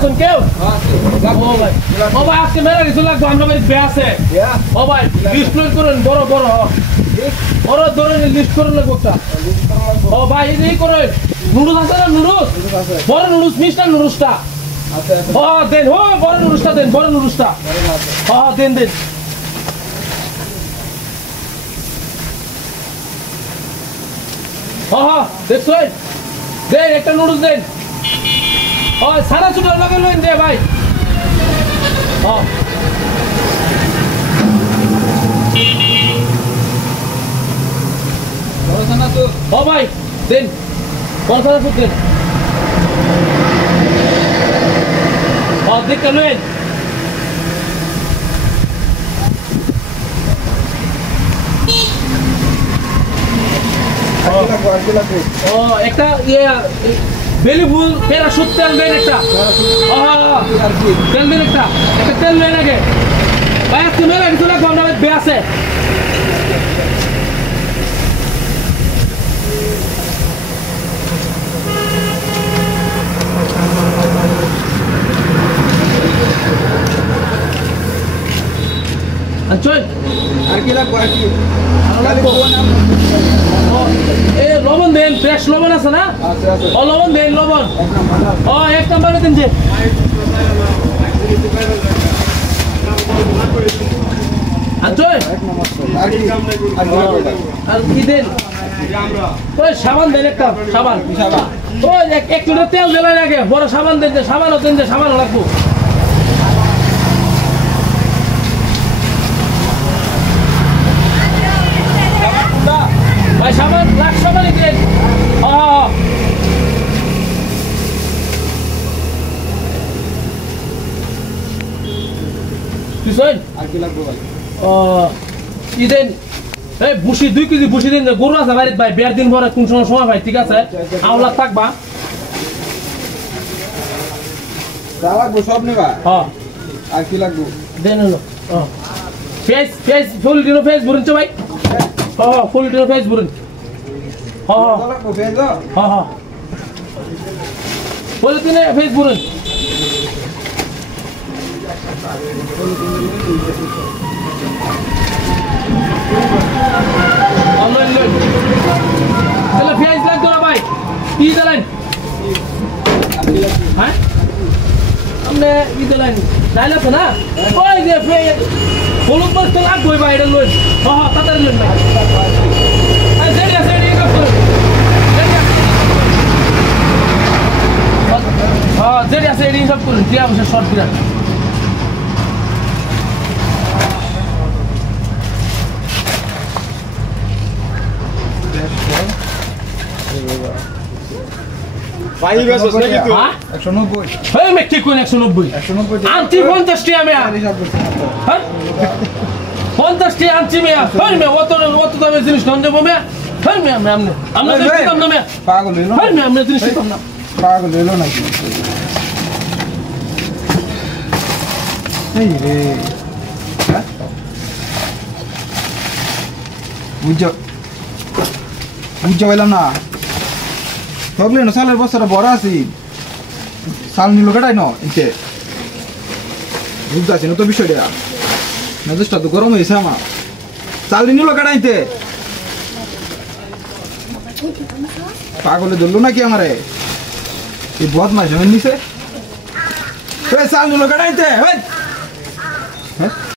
আছেন কেউ ও ভাই আজকে মেলা কিছু লাগবে আমরা বাড়ি বে আছে ও ভাই লিস্ট করেন বড় বড় বড় ধরনের লিস্ট করে লাগবে একটা ও ভাই এই করে নুডলস আছে না নুডলস বড় নুডলস মিস্টার নুডলসটা ও দেন ও বড় নুডলসটা দেন বড় নুডলসটা ও দেন দেন হ্যাঁ দেখছেন দেন একটা নুডলস দেন ও সারা চুটার লগে লইন দে ভাই হ্যাঁ বড় তো ও ভাই দেন বড় সারা ফুট দেন ও দেখতে লইন ও একটা ইয়ে বেলি ফুল প্যারাশুট তেল দেন একটা তেল দেন একটা তেল দেন আগে ভাই আজকে মেলা কিছু লাগবে আমরা বে আছে চল আর কি লাগবে আর কি লবণ দেন ফ্রেশ লবণ আছে না ও লবণ দেন লবণ ও এক নাম্বারে দেন যে আর কি দেন ওই সাবান দেন একটা সাবান ওই এক লিটার তেল দিলেন আগে বড় সাবান দেন যে সাবানও দেন যে সাবানও লাগবো ভাই সাবান লাখ সাবানই দেন আর কি লাগবে ভাই কি দেন এই বুসি 2 কেজি বুসি দেন গরু আছে বাড়িতে ভাই বের দিন পরে কোন সময় ভাই ঠিক আছে আওলা থাকবা যা লাগবে সব নেবা হ্যাঁ আর কি লাগবে দেন হলো ফেস ফুল ডিনো ফেস ভরুন ভাই হ্যাঁ ফুল ডিনো ফেস ভরুন হ্যাঁ লাগবে ফেস দাও হ্যাঁ ফুল ডিনো ফেস ভরুন তাহলে পেঁয়াজ লাগতো না ভাই কি দিলেন হ্যাঁ আপনি ই দিলেন ডাইল আছে না ওই যে হলুদ মাছ তো লাগবে ভাই এটা লই হ্যাঁ তাড়াতাড়ি লই ভাই জেডি আছে এডি করতে হ্যাঁ জেডি আছে এডি সব করুন দিয়া বসে শর্ট দিরা ভাই বেসস নাকি তুই 190 এই মে ঠিক কোন 190 আনতি 50 টি আমি হ্যাঁ 50 টি আনতি মে হই মে অত দামের জিনিস নন দেব মে হই মে আমরা জিনিস দাম না মে পাগল হইলো হই মে আমরা জিনিস দাম না পাগল হইলো নাকি এই রে হ্যাঁ বুঝছো বললাম না তগলে না সালের বছর বড় আছি সাল নিল কাটাই ন ইতে বুঝতে আছি না তো বিষয়টা মেজাজটা তো গরম হয়েছে আমার চাল নিল কাটাইতে পাগলে ধরলো নাকি আমারে এই বদমাশ নিছে চাল নিল কাটাইতে হ্যাঁ